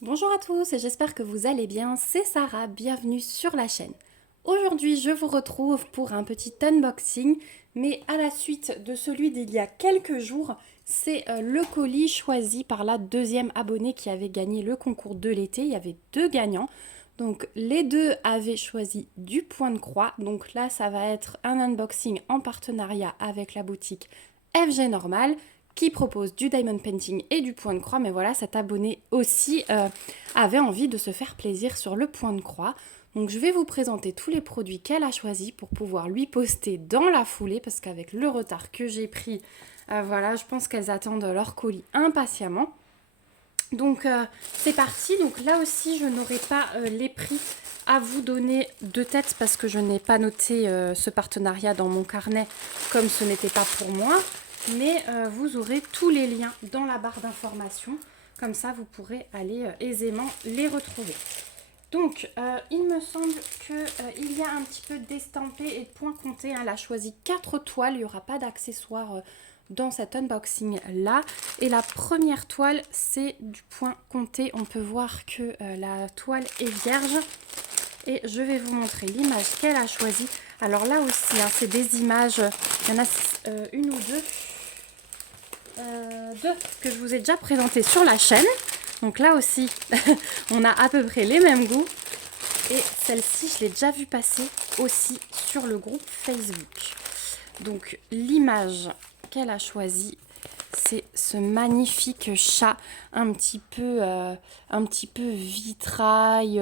Bonjour à tous et j'espère que vous allez bien, c'est Sarah, bienvenue sur la chaîne. Aujourd'hui je vous retrouve pour un petit unboxing, mais à la suite de celui d'il y a quelques jours, c'est le colis choisi par la deuxième abonnée qui avait gagné le concours de l'été, il y avait deux gagnants. Donc les deux avaient choisi du point de croix, donc là ça va être un unboxing en partenariat avec la boutique FG Normal qui propose du diamond painting et du point de croix. Mais voilà, cet abonné aussi avait envie de se faire plaisir sur le point de croix. Donc je vais vous présenter tous les produits qu'elle a choisis pour pouvoir lui poster dans la foulée, parce qu'avec le retard que j'ai pris, voilà, je pense qu'elles attendent leur colis impatiemment. Donc c'est parti. Donc là aussi, je n'aurai pas les prix à vous donner de tête parce que je n'ai pas noté ce partenariat dans mon carnet comme ce n'était pas pour moi. Mais vous aurez tous les liens dans la barre d'information. Comme ça, vous pourrez aller aisément les retrouver. Donc, il me semble qu'il y a un petit peu d'estampé et de points comptés. Elle a choisi 4 toiles. Il n'y aura pas d'accessoires dans cet unboxing là. Et la première toile, c'est du point compté. On peut voir que la toile est vierge. Et je vais vous montrer l'image qu'elle a choisie. Alors là aussi, hein, c'est des images. Il y en a une ou deux. Deux que je vous ai déjà présentées sur la chaîne. Donc là aussi, on a à peu près les mêmes goûts. Et celle-ci, je l'ai déjà vue passer aussi sur le groupe Facebook. Donc l'image qu'elle a choisie, c'est ce magnifique chat un petit peu vitrail,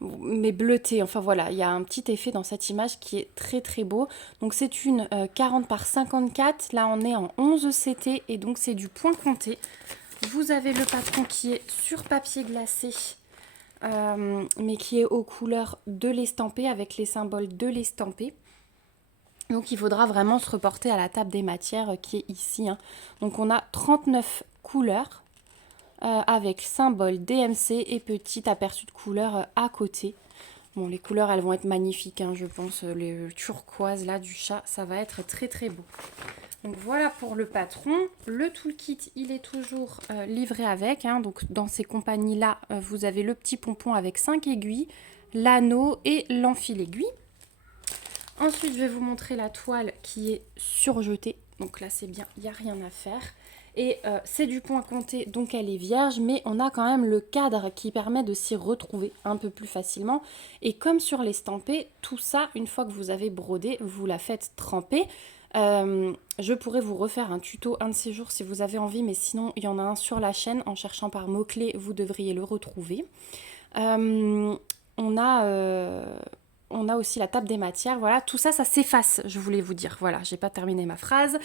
mais bleuté. Enfin voilà, il y a un petit effet dans cette image qui est très très beau. Donc c'est une 40 par 54. Là on est en 11 CT et donc c'est du point compté. Vous avez le patron qui est sur papier glacé, mais qui est aux couleurs de l'estampé, avec les symboles de l'estampé. Donc il faudra vraiment se reporter à la table des matières qui est ici, hein. Donc on a 39 couleurs avec symbole DMC et petit aperçu de couleurs à côté. Bon, les couleurs elles vont être magnifiques, hein, je pense. Les turquoises là du chat, ça va être très très beau. Donc voilà pour le patron. Le toolkit, il est toujours livré avec, hein. Donc dans ces compagnies-là, vous avez le petit pompon avec 5 aiguilles, l'anneau et l'enfil aiguille. Ensuite, je vais vous montrer la toile qui est surjetée. Donc là, c'est bien, il n'y a rien à faire. Et c'est du point compté, donc elle est vierge, mais on a quand même le cadre qui permet de s'y retrouver un peu plus facilement. Et comme sur l'estampé, tout ça, une fois que vous avez brodé, vous la faites tremper. Je pourrais vous refaire un tuto un de ces jours si vous avez envie, mais sinon il y en a un sur la chaîne. En cherchant par mots-clés, vous devriez le retrouver. Euh, on a... On a aussi la table des matières, voilà, tout ça, ça s'efface, je voulais vous dire, voilà, j'ai pas terminé ma phrase.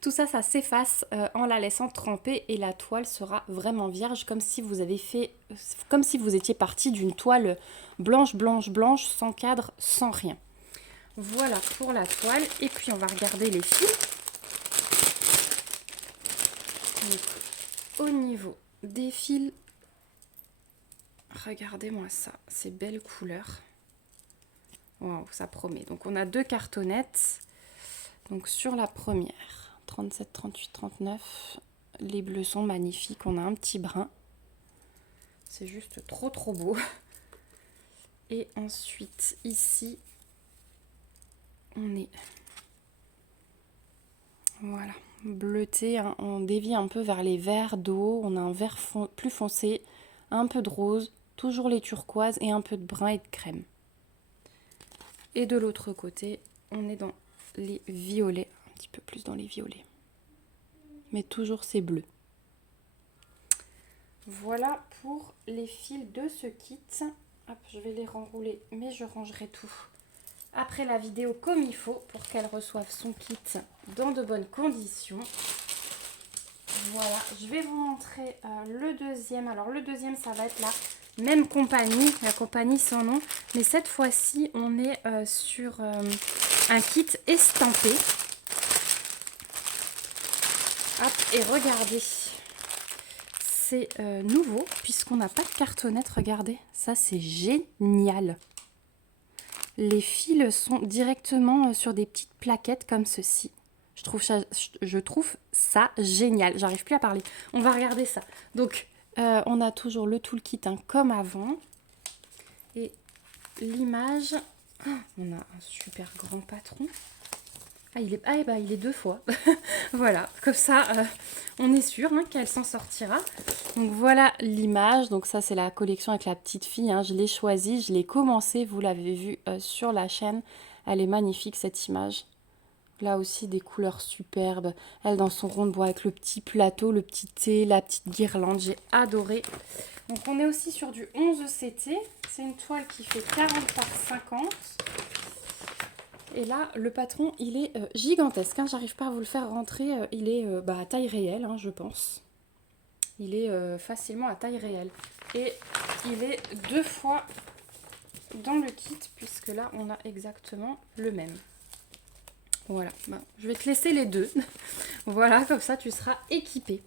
Tout ça, ça s'efface en la laissant tremper et la toile sera vraiment vierge, comme si vous avez fait, comme si vous étiez parti d'une toile blanche, blanche, blanche, sans cadre, sans rien. Voilà pour la toile, et puis on va regarder les fils. Donc, au niveau des fils, regardez-moi ça, ces belles couleurs. Wow, ça promet. Donc on a deux cartonnettes. Donc sur la première, 37, 38, 39, les bleus sont magnifiques. On a un petit brun. C'est juste trop trop beau. Et ensuite ici, on est voilà, bleuté, hein. On dévie un peu vers les verts d'eau. On a un vert plus foncé, un peu de rose, toujours les turquoises et un peu de brun et de crème. Et de l'autre côté, on est dans les violets, un petit peu plus dans les violets. Mais toujours ces bleus. Voilà pour les fils de ce kit. Hop, je vais les renrouler, mais je rangerai tout après la vidéo comme il faut pour qu'elle reçoive son kit dans de bonnes conditions. Voilà, je vais vous montrer le deuxième. Alors le deuxième, ça va être la même compagnie, la compagnie sans nom, mais cette fois-ci, on est sur un kit estampé. Hop, et regardez, c'est nouveau puisqu'on n'a pas de cartonnette. Regardez, ça c'est génial. Les fils sont directement sur des petites plaquettes comme ceci. Je trouve ça génial. J'arrive plus à parler. On va regarder ça. Donc On a toujours le toolkit hein, comme avant. Et l'image, on a un super grand patron. Ah, il est 2 fois. Voilà, comme ça, on est sûr hein, qu'elle s'en sortira. Donc voilà l'image. Donc ça, c'est la collection avec la petite fille. Hein. Je l'ai choisie, je l'ai commencée. Vous l'avez vu sur la chaîne. Elle est magnifique, cette image. Là aussi, des couleurs superbes. Elle dans son rond de bois avec le petit plateau, le petit thé, la petite guirlande. J'ai adoré. Donc on est aussi sur du 11 CT. C'est une toile qui fait 40 par 50. Et là, le patron, il est gigantesque. Hein. J'arrive pas à vous le faire rentrer. Il est à taille réelle, hein, je pense. Il est facilement à taille réelle. Et il est 2 fois dans le kit, puisque là, on a exactement le même. Voilà, je vais te laisser les deux. Voilà, comme ça, tu seras équipé.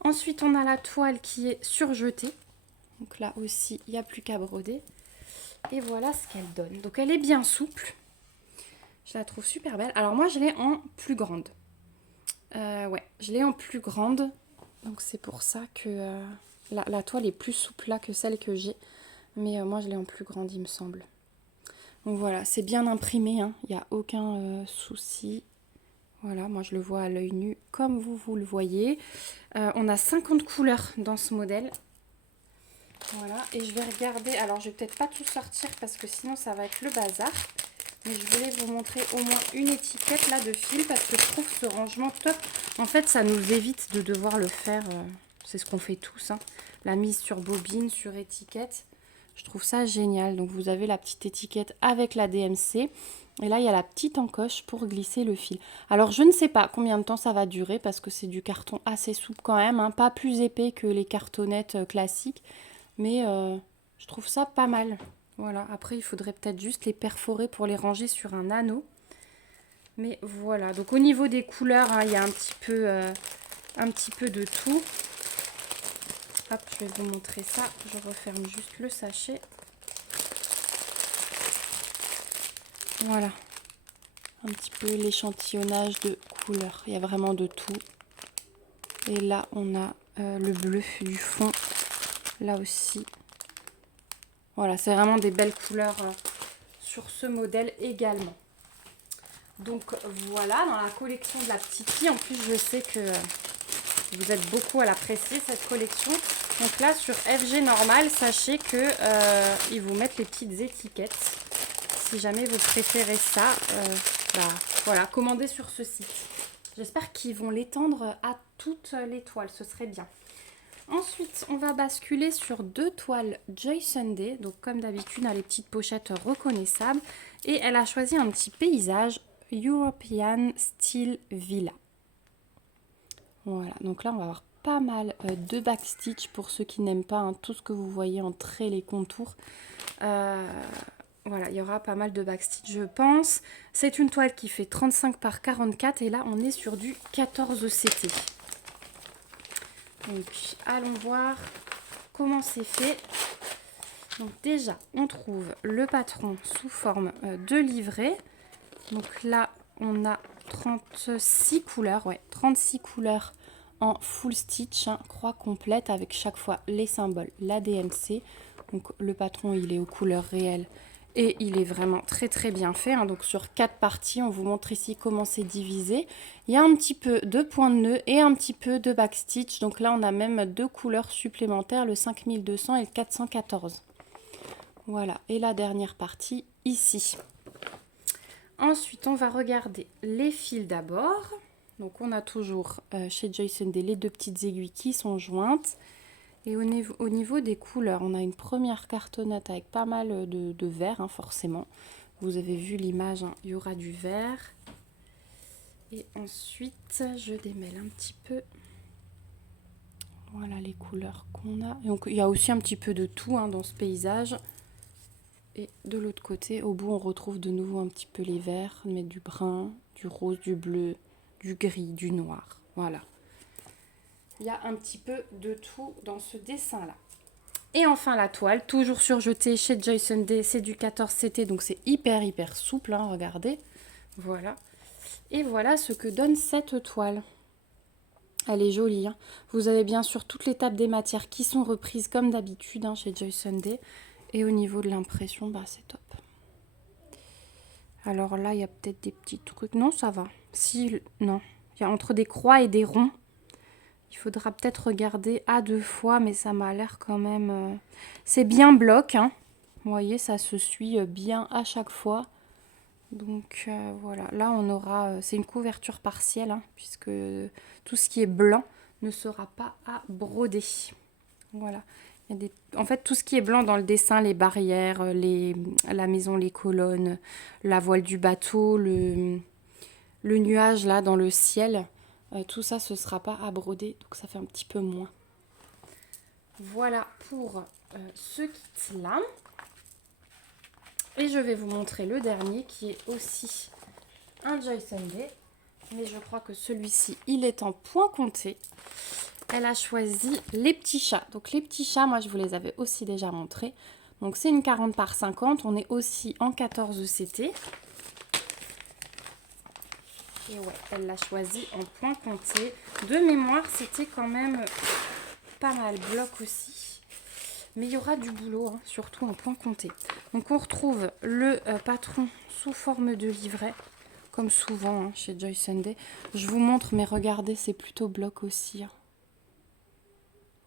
Ensuite, on a la toile qui est surjetée. Donc là aussi, il n'y a plus qu'à broder. Et voilà ce qu'elle donne. Donc elle est bien souple. Je la trouve super belle. Alors moi, je l'ai en plus grande. Ouais, je l'ai en plus grande. Donc c'est pour ça que la toile est plus souple là que celle que j'ai. Mais moi, je l'ai en plus grande, il me semble. Donc voilà, c'est bien imprimé. Hein. Il n'y a aucun souci. Voilà, moi je le vois à l'œil nu comme vous le voyez. On a 50 couleurs dans ce modèle. Voilà, et je vais regarder. Alors, je vais peut-être pas tout sortir parce que sinon ça va être le bazar. Mais je voulais vous montrer au moins une étiquette là de fil parce que je trouve ce rangement top. En fait, ça nous évite de devoir le faire. C'est ce qu'on fait tous. Hein. La mise sur bobine, sur étiquette. Je trouve ça génial. Donc, vous avez la petite étiquette avec la DMC. Et là, il y a la petite encoche pour glisser le fil. Alors, je ne sais pas combien de temps ça va durer parce que c'est du carton assez souple quand même. Hein, pas plus épais que les cartonnettes classiques. Mais je trouve ça pas mal. Voilà, après il faudrait peut-être juste les perforer pour les ranger sur un anneau. Mais voilà, donc au niveau des couleurs, hein, il y a un petit peu de tout. Hop, je vais vous montrer ça. Je referme juste le sachet. Voilà, un petit peu l'échantillonnage de couleurs. Il y a vraiment de tout. Et là, on a le bleu du fond. Là aussi. Voilà, c'est vraiment des belles couleurs sur ce modèle également. Donc voilà, dans la collection de la petite fille, en plus je sais que vous êtes beaucoup à l'apprécier cette collection. Donc là sur FG normal, sachez que ils vous mettent les petites étiquettes. Si jamais vous préférez ça, voilà, commandez sur ce site. J'espère qu'ils vont l'étendre à toutes les toiles, ce serait bien. Ensuite, on va basculer sur 2 toiles Joy Sunday. Donc, comme d'habitude, elle a les petites pochettes reconnaissables. Et elle a choisi un petit paysage European Style Villa. Voilà, donc là, on va avoir pas mal de backstitch pour ceux qui n'aiment pas hein, tout ce que vous voyez en traits, les contours. Voilà, il y aura pas mal de backstitch, je pense. C'est une toile qui fait 35 par 44 et là, on est sur du 14 CT. Donc, allons voir comment c'est fait. Donc déjà, on trouve le patron sous forme de livret. Donc là, on a 36 couleurs, ouais, 36 couleurs en full stitch, hein, croix complète avec chaque fois les symboles, la DMC. Donc le patron, il est aux couleurs réelles et il est vraiment très très bien fait. Hein. Donc sur 4 parties, on vous montre ici comment c'est divisé. Il y a un petit peu de points de nœud et un petit peu de backstitch. Donc là, on a même 2 couleurs supplémentaires, le 5200 et le 414. Voilà, et la dernière partie ici. Ensuite, on va regarder les fils d'abord. Donc, on a toujours chez Joy Sunday les 2 petites aiguilles qui sont jointes. Et au niveau des couleurs, on a une première cartonnette avec pas mal de vert, hein, forcément. Vous avez vu l'image, hein, il y aura du vert. Et ensuite, je démêle un petit peu. Voilà les couleurs qu'on a. Donc, il y a aussi un petit peu de tout hein, dans ce paysage. Et de l'autre côté, au bout, on retrouve de nouveau un petit peu les verts, mais du brun, du rose, du bleu, du gris, du noir. Voilà. Il y a un petit peu de tout dans ce dessin-là. Et enfin, la toile, toujours surjetée chez Joy Sunday, c'est du 14 CT, donc c'est hyper souple, hein, regardez. Voilà. Et voilà ce que donne cette toile. Elle est jolie, hein. Vous avez bien sûr toutes les tables des matières qui sont reprises comme d'habitude hein, chez Joy Sunday. Et au niveau de l'impression, bah, c'est top. Alors là, il y a peut-être des petits trucs. Non, ça va. Si, non. Il y a entre des croix et des ronds. Il faudra peut-être regarder à 2 fois, mais ça m'a l'air quand même... C'est bien bloc, hein. Vous voyez, ça se suit bien à chaque fois. Donc voilà, là on aura... c'est une couverture partielle, hein, puisque tout ce qui est blanc ne sera pas à broder. Voilà. Il y a des... En fait, tout ce qui est blanc dans le dessin, les barrières, la maison, les colonnes, la voile du bateau, le nuage là dans le ciel, tout ça, ce ne sera pas à broder, donc ça fait un petit peu moins. Voilà pour ce kit-là. Et je vais vous montrer le dernier qui est aussi un Joy Sunday. Mais je crois que celui-ci, il est en point compté. Elle a choisi les petits chats. Donc les petits chats, moi je vous les avais aussi déjà montrés. Donc c'est une 40 par 50. On est aussi en 14 CT. Et ouais, elle l'a choisi en point compté. De mémoire, c'était quand même pas mal bloc aussi. Mais il y aura du boulot, hein, surtout en point compté. Donc on retrouve le patron sous forme de livret. Comme souvent hein, chez Joy Sunday. Je vous montre, mais regardez, c'est plutôt bloc aussi. Hein.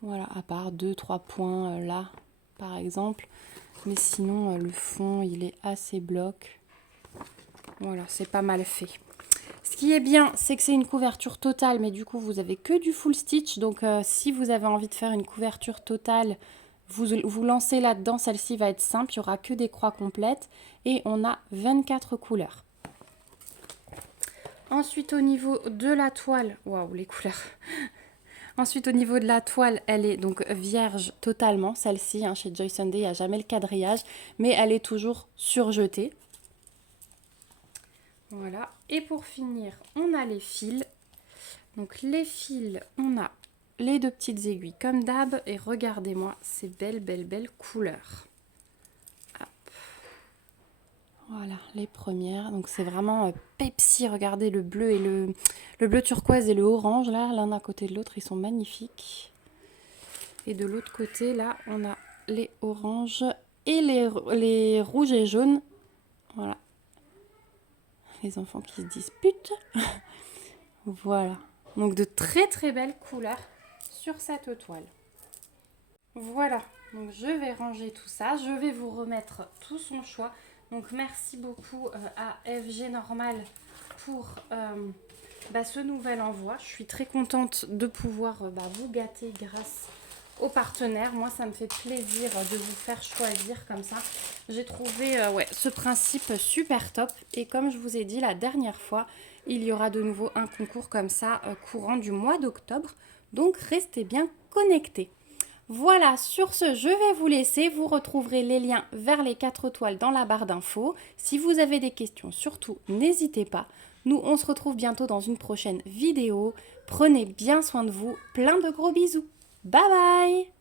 Voilà, à part 2-3 points là, par exemple. Mais sinon, le fond, il est assez bloc. Voilà, c'est pas mal fait. Ce qui est bien, c'est que c'est une couverture totale, mais du coup, vous avez que du full stitch. Donc, si vous avez envie de faire une couverture totale, vous lancez là-dedans. Celle-ci va être simple, il n'y aura que des croix complètes. Et on a 24 couleurs. Ensuite, au niveau de la toile, waouh, les couleurs. Ensuite, au niveau de la toile, elle est donc vierge totalement, celle-ci. Hein, chez Joy Sunday, il n'y a jamais le quadrillage, mais elle est toujours surjetée. Voilà. Et pour finir, on a les fils. Donc les fils, on a les 2 petites aiguilles comme d'hab. Et regardez-moi ces belles couleurs. Voilà, les premières. Donc c'est vraiment Pepsi. Regardez le bleu et le bleu turquoise et le orange. Là, l'un à côté de l'autre, ils sont magnifiques. Et de l'autre côté, là, on a les oranges et les rouges et jaunes. Voilà. Les enfants qui se disputent. Voilà. Donc de très belles couleurs sur cette toile. Voilà. Donc je vais ranger tout ça. Je vais vous remettre tout son choix. Donc merci beaucoup à FG Normal pour ce nouvel envoi. Je suis très contente de pouvoir vous gâter grâce aux partenaires. Moi ça me fait plaisir de vous faire choisir comme ça. J'ai trouvé ce principe super top. Et comme je vous ai dit la dernière fois, il y aura de nouveau un concours comme ça courant du mois d'octobre. Donc restez bien connectés. Voilà, sur ce, je vais vous laisser. Vous retrouverez les liens vers les 4 toiles dans la barre d'infos. Si vous avez des questions, surtout, n'hésitez pas. Nous, on se retrouve bientôt dans une prochaine vidéo. Prenez bien soin de vous. Plein de gros bisous. Bye bye!